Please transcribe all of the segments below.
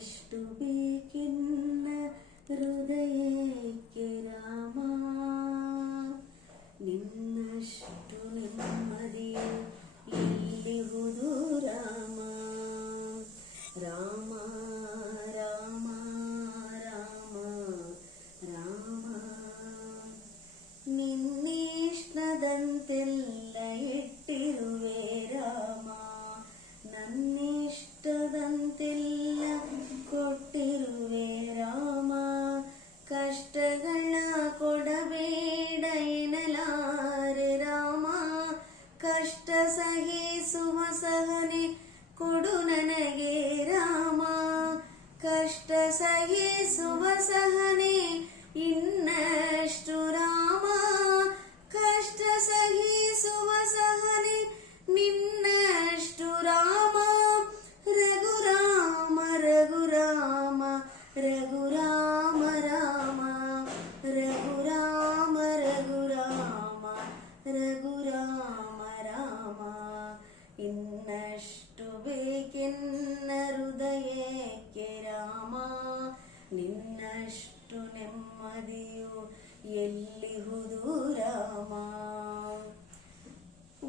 ಇನ್ನಷ್ಟು ಸಹನೆ ಕೊಡು ನನಗೆ ರಾಮ. ಕಷ್ಟ ಸಹಿಸುವ ಸಹನೆ ಇನ್ನಷ್ಟು ರಾಮ. ಕಷ್ಟ ಸಹಿಸುವ ಸಹನೆ ನಿನ್ನಷ್ಟು ನಿನ್ನಷ್ಟು ನೆಮ್ಮದಿಯು ಎಲ್ಲಿ ರಾಮ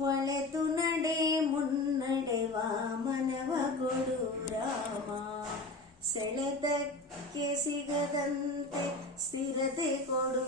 ಒಳೆತು ನಡೆ ಮುನ್ನಡೆ ಮನವ ಕೊಡು ರಾಮ ಸೆಳೆತಕ್ಕೆ ಸಿಗದಂತೆ ಸ್ಥಿರತೆ ಕೊಡು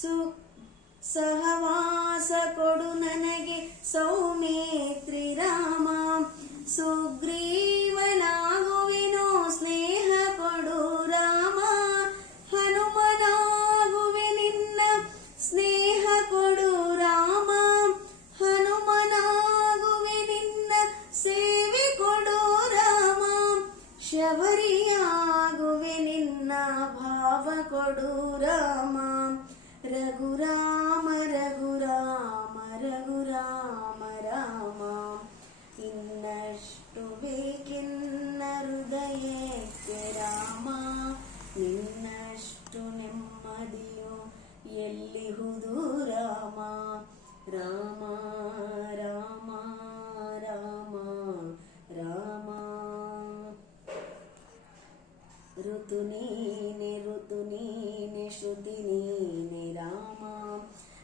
ಸು ಸಹವಾಸ ಕೊಡು ನನಗೆ ಸೌಮೇತ್ರಿ ರಾಮ. ಸುಗ್ರೀವನಾಗುವೆನೋ, ಸ್ನೇಹ ಕೊಡು ರಾಮ. ಹನುಮನಾಗುವೆ ನಿನ್ನ ಸ್ನೇಹ ಕೊಡು ರಾಮ. ಹನುಮನಾಗುವೆ ನಿನ್ನ ಸೇವೆ ಕೊಡು ರಾಮ. ಶಬರಿಯಾಗುವೆ ನಿನ್ನ ಭಾವ ಕೊಡು ರಾಮ. ರಘುರಾಮ ನೀನೆ ಋತು ನೀನೆ ಶ್ರುತಿ ನೀನೆ ರಾಮ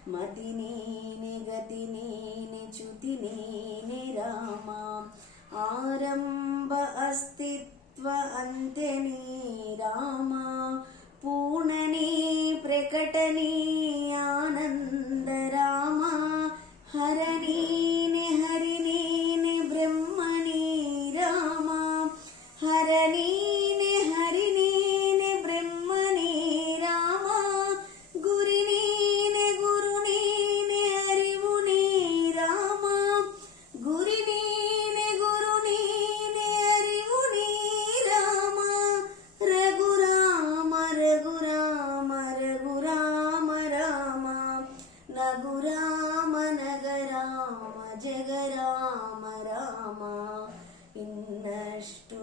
ಮತಿ ನೀನೆ ಗತಿ ನೀನೆ ಚ್ಯುತಿ ನೀನೆ ರಾಮ ಆರಂಭ ಅಸ್ತಿತ್ವ ಅಂತ್ಯ ನೀ ರಾಮ രഘുരാമനഗ രാമ ജഗ രാമ രാമ. ഇന്നഷ്ടു